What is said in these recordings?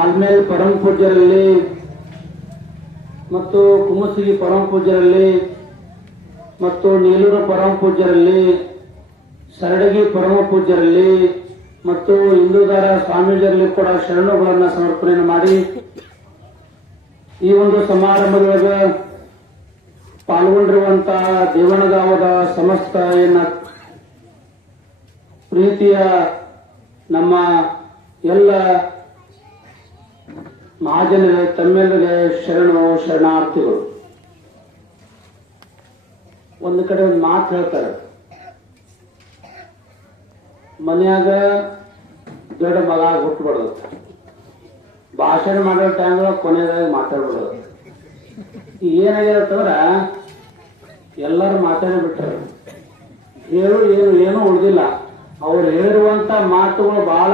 ಆಲ್ಮೇಲ್ ಪರಂ ಪೂಜ್ಯರಲ್ಲಿ ಮತ್ತು ಕುಮಸಿಗಿ ಪರಮ ಪೂಜ್ಯರಲ್ಲಿ ಮತ್ತು ನೀಲೂರು ಪರಮ ಪೂಜ್ಯರಲ್ಲಿ, ಸರಡಗಿ ಪರಮ ಪೂಜ್ಯರಲ್ಲಿ ಮತ್ತು ಹಿಂದೂದಾರ ಸ್ವಾಮೀಜಿಯರಲ್ಲಿ ಕೂಡ ಶರಣುಗಳನ್ನು ಸಮರ್ಪಣೆ ಮಾಡಿ ಈ ಒಂದು ಸಮಾರಂಭದೊಳಗ ಪಾಲ್ಗೊಂಡಿರುವಂತಹ ದೇವಣಗಾವದ ಸಮಸ್ತ ಏನ ಪ್ರೀತಿಯ ನಮ್ಮ ಎಲ್ಲ ಮಹಾಜನರೇ ತಮ್ಮೆಲ್ಲರೇ ಶರಣು ಶರಣಾರ್ಥಿಗಳು. ಒಂದು ಕಡೆ ಒಂದು ಮಾತು ಹೇಳ್ತಾರೆ. ಮನೆಯಾಗ ದೊಡ್ಡ ಮಗ ಹುಟ್ಟಬಾರ್ದು ಭಾಷಣ ಮಾಡೋ ಟೈಮ್ ಕೊನೆಯದಾಗ ಮಾತಾಡ್ಬಿಡೋದು ಏನಾಗಿರತ್ತಂದ್ರ, ಎಲ್ಲರೂ ಮಾತಾಡಿ ಬಿಟ್ಟರು ಹೇಳು, ಏನು, ಏನೂ ಉಳಿದಿಲ್ಲ. ಅವ್ರು ಹೇಳಿರುವಂತ ಮಾತುಗಳು ಬಹಳ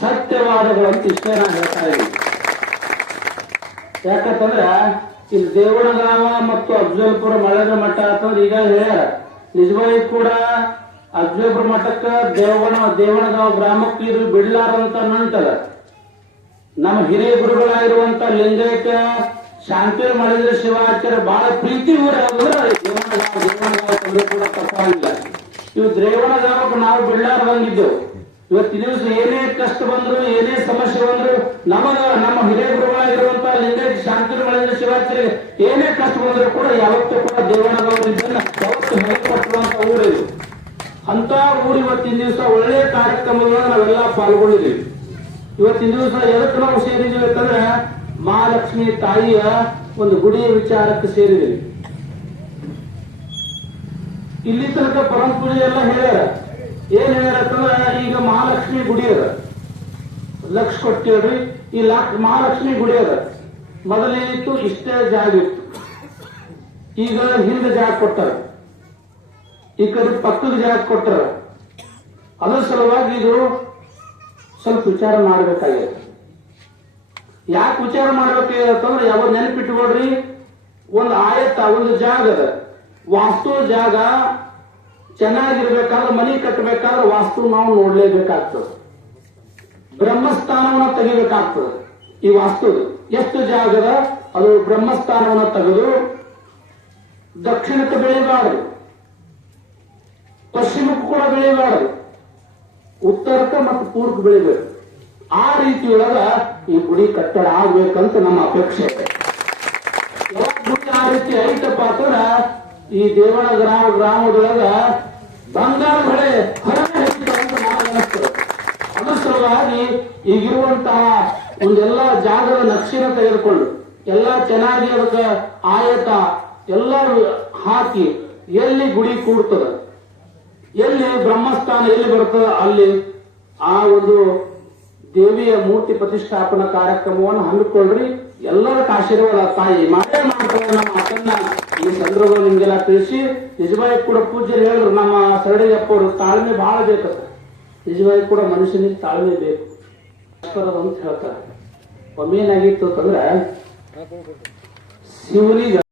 ಸತ್ಯವಾದಗಳು ಅಂತ ಇಷ್ಟೇ ನಾನು ಹೇಳ್ತಾ ಇದ್ದೀನಿ. ಯಾಕಂತಂದ್ರ ಇಲ್ಲಿ ದೇವಣಗಾಮ ಮತ್ತು ಅಫ್ಜಲ್ಪುರ ಮಳೆದ ಮಠ ಅಂತಂದ್ರೆ ಈಗ ಹೇಳ್ಯಾರ. ನಿಜವಾಗಿ ಕೂಡ ಅಫ್ಜಲ್ಪುರ ಮಠಕ್ಕ ದೇವನ ದೇವಣಗಾಂವ ಗ್ರಾಮಕ್ಕೆ ಇದು ಬಿಡ್ಲಾರಂತ ನಂಟದ. ನಮ್ಮ ಹಿರಿಯ ಗುರುಗಳಾಗಿರುವಂತ ಲಿಂಗೈಕ ಶಾಂತಿ ಮಳೆಂದ್ರ ಶಿವಾಚಾರ್ಯ ಬಹಳ ಪ್ರೀತಿ ಊರ ದೇವಣಗಾಂವ ದೇವಣಗಾಂವ ತಂದ್ರೆ ಕೂಡ ಇವು ದೇವಣಗಾಮಕ್ಕೆ ನಾವು ಬಿಡ್ಲಾರ್ದಂಗಿದ್ದೆವು. ಇವತ್ತು ದಿವಸ ಏನೇ ಕಷ್ಟ ಬಂದ್ರು, ಏನೇ ಸಮಸ್ಯೆ ಬಂದ್ರು ನಮಗ ನಮ್ಮ ಹಿರಿಯ ಗುರುಗಳಾಗಿರುವಂತ ಲಿಂಗೈಕ್ಯ ಶಾಂತಿಗಳಿಂದ ಶಿವಾಚರಿ ಏನೇ ಕಷ್ಟ ಬಂದ್ರು ಕೂಡ ಯಾವತ್ತೂ ಕೂಡ ದೇವಣಗಾಂವರಿದ್ದನ್ನ ಯಾವತ್ತು ಹೇಳಿಕೊಟ್ಟಿರುವಂತ ಇದು. ಅಂತ ಊರು ಇವತ್ತಿನ ದಿವಸ ಒಳ್ಳೆ ಕಾರ್ಯಕ್ರಮಗಳನ್ನ ನಾವೆಲ್ಲ ಪಾಲ್ಗೊಂಡಿದ್ದೀವಿ. ಇವತ್ತಿನ ದಿವಸ ಎದಕ್ಕೆ ನಾವು ಸೇರಿದ್ದೀವಿ ಅಂತಂದ್ರೆ ಮಹಾಲಕ್ಷ್ಮಿ ತಾಯಿಯ ಒಂದು ಗುಡಿ ವಿಚಾರಕ್ಕೆ ಸೇರಿದ್ದೀವಿ. ಇಲ್ಲಿ ತನಕ ಪರಂಪರೆ ಪೂಜೆ ಎಲ್ಲ ಹೇಳ್ಯಾರ. ಏನ್ ಹೇಳತ್ತಂದ್ರೆ ಈಗ ಮಹಾಲಕ್ಷ್ಮಿ ಗುಡಿ ಅದ. ಲಕ್ಷ ಕೊಟ್ಟಿವ್ರಿ ಈ ಲಕ್ಷ ಮಹಾಲಕ್ಷ್ಮಿ ಗುಡಿ ಅದ. ಮೊದಲೇನಿತ್ತು ಇಷ್ಟೇ ಜಾಗ ಇತ್ತು. ಈಗ ಹಿಂದೆ ಜಾಗ ಕೊಟ್ಟಾರ. ಈ ಕಡೆ ಪಕ್ಕದ ಜಾಗ ಕೊಟ್ಟಾರ. ಅದರ ಸಲುವಾಗಿ ಇದು ಸ್ವಲ್ಪ ವಿಚಾರ ಮಾಡಬೇಕಾಗಿದೆ. ಯಾಕೆ ವಿಚಾರ ಮಾಡ್ಬೇಕಾಗಿತ್ತಂದ್ರೆ ಯಾವ ನೆನಪಿಟ್ಕೊಡ್ರಿ ಒಂದು ಆಯತ್ತ, ಒಂದು ಜಾಗ ಅದ. ವಾಸ್ತು ಜಾಗ ಚೆನ್ನಾಗಿರ್ಬೇಕಾದ್ರೆ ಮನೆ ಕಟ್ಟಬೇಕಾದ್ರೆ ವಾಸ್ತು ನಾವು ನೋಡ್ಲೇಬೇಕಾಗ್ತದೆ. ಬ್ರಹ್ಮಸ್ಥಾನವನ್ನ ತೆಗಿಬೇಕಾಗ್ತದೆ. ಈ ವಾಸ್ತು ಎಷ್ಟು ಜಾಗದ? ಅದು ಬ್ರಹ್ಮಸ್ಥಾನವನ್ನ ತೆಗೆದು ದಕ್ಷಿಣಕ್ಕೆ ಬೆಳೆಯಬಾರದು ಪಶ್ಚಿಮಕ್ಕೂ ಕೂಡ ಬೆಳೆಯಬಾರದು ಉತ್ತರಕ್ಕೆ ಮತ್ತು ಪೂರ್ವಕ್ಕೆ ಬೆಳಿಬೇಕು. ಆ ರೀತಿಯೊಳಗ ಈ ಗುಡಿ ಕಟ್ಟಡ ಆಗ್ಬೇಕಂತ ನಮ್ಮ ಅಪೇಕ್ಷೆ. ಗುಡಿ ಆ ರೀತಿ ಐತಪ್ಪ ಅಂತಂದ್ರ ಈ ದೇವಳ ಗ್ರಾಮ ಗ್ರಾಮದೊಳಗ ಬಂಗಾರ ಹೊಳೆ ಹೊರಗೆ ಸಲುವಾಗಿ ಈಗಿರುವಂತಹ ಒಂದೆಲ್ಲ ಜಾಗದ ನಕ್ಷೆನ ತೆಗೆದುಕೊಂಡು ಎಲ್ಲ ಚೆನ್ನಾಗಿ ಅದಕ್ಕೆ ಆಯತ ಎಲ್ಲ ಹಾಕಿ ಎಲ್ಲಿ ಗುಡಿ ಕೂಡ್ತದ, ಎಲ್ಲಿ ಬ್ರಹ್ಮಸ್ಥಾನ ಎಲ್ಲಿ ಬರ್ತದ, ಅಲ್ಲಿ ಆ ಒಂದು ದೇವಿಯ ಮೂರ್ತಿ ಪ್ರತಿಷ್ಠಾಪನಾ ಕಾರ್ಯಕ್ರಮವನ್ನು ಹಮ್ಮಿಕೊಳ್ಳ್ರಿ. ಎಲ್ಲರ ಆಶೀರ್ವಾದ ತಾಯಿ ಮಾಡೇ ಮಾಡ್ತಾರೆ ನಮ್ಮ ಮಾತನ್ನ ಈ ಸಂದರ್ಭದಲ್ಲಿ ನಿಮ್ಗೆಲ್ಲ ತಿಳಿಸಿ, ನಿಜವಾಗಿ ಕೂಡ ಪೂಜ್ಯರು ಹೇಳಿದ್ರು, ನಮ್ಮ ಸರಡಿಯಪ್ಪ ಅವರು ತಾಳ್ಮೆ ಬಹಳ ಬೇಕು ನಿಜವಾಗಿ ಕೂಡ ಮನುಷ್ಯನಿಗೆ ತಾಳ್ಮೆ ಬೇಕು. ಅಂತ ಹೇಳ್ತಾರೆ. ಒಮ್ಮೇನಾಗಿತ್ತು ಅಂತಂದ್ರೆ, ಶಿವನಿಗೆ